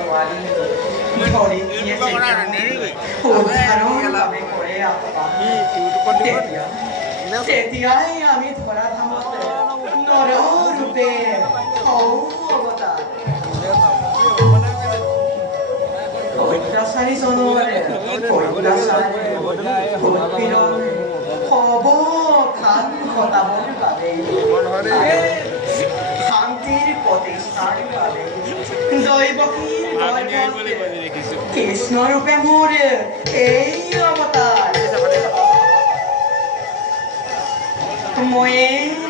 নোৱাৰি ধৰি উদ্ধাৰৰ বাবে কৰে তেতিয়াই আমি ধৰা ধামত নৰৰূপে অৱতাৰ অত্যাচাৰী জনৰে অত্যাচাৰে অৱসান ঘটাবৰ বাবে শান্তিৰ প্ৰতিষ্ঠাৰ বাবে দৈৱকীৰ কৃষ্ণৰূপে মোৰ এই অৱতাৰ ময়ে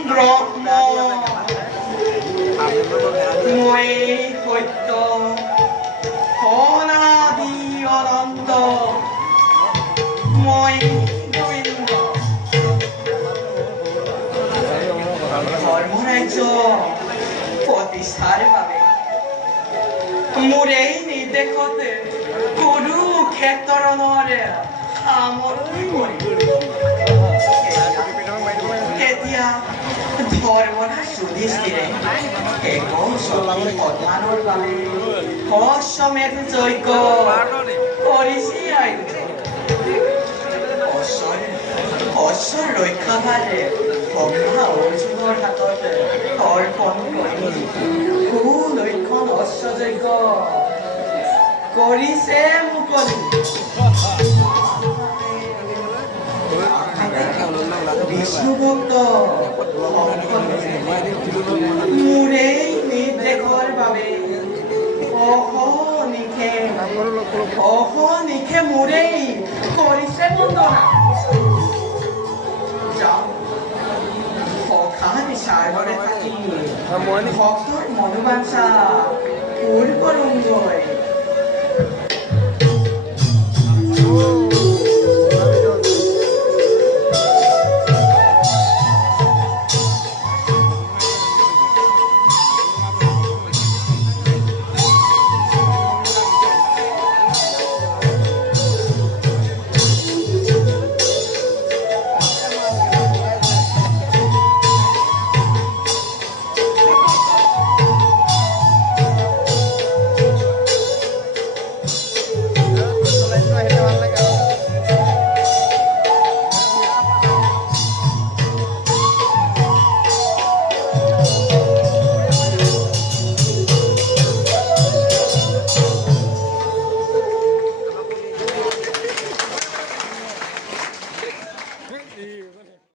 ব্ৰহ্ম ময়ে সত্য অনাদি অনন্ত মই গোবিন্দ ধৰ্মৰাজ্য প্ৰতিষ্ঠাৰ বাবে মোৰ এই নিৰ্দেশত কুৰুক্ষেত্ৰৰ সামৰি তেতিয়া ধৰ্মৰাজ যুধিষ্ঠিৰে সন্মানৰ বাবে অশ্বমেধ যজ্ঞ কৰিছে অশ্বৰ ৰক্ষাভাৰে ভগা অৰ্জুনৰ হাতত অৰ্পণ কৰি সুলক্ষণ অশ্বযজ্ঞ কৰিছে মুকলি বিষ্ণু ভক্ত মোৰ এই নিৰ্দেশৰ বাবে অহনিশে মোৰেই কৰিছে বন্দনা সখা বিচাৰৰে থাকি ভক্তৰ মনোবাঞ্ছা পূৰ কৰোঁগৈ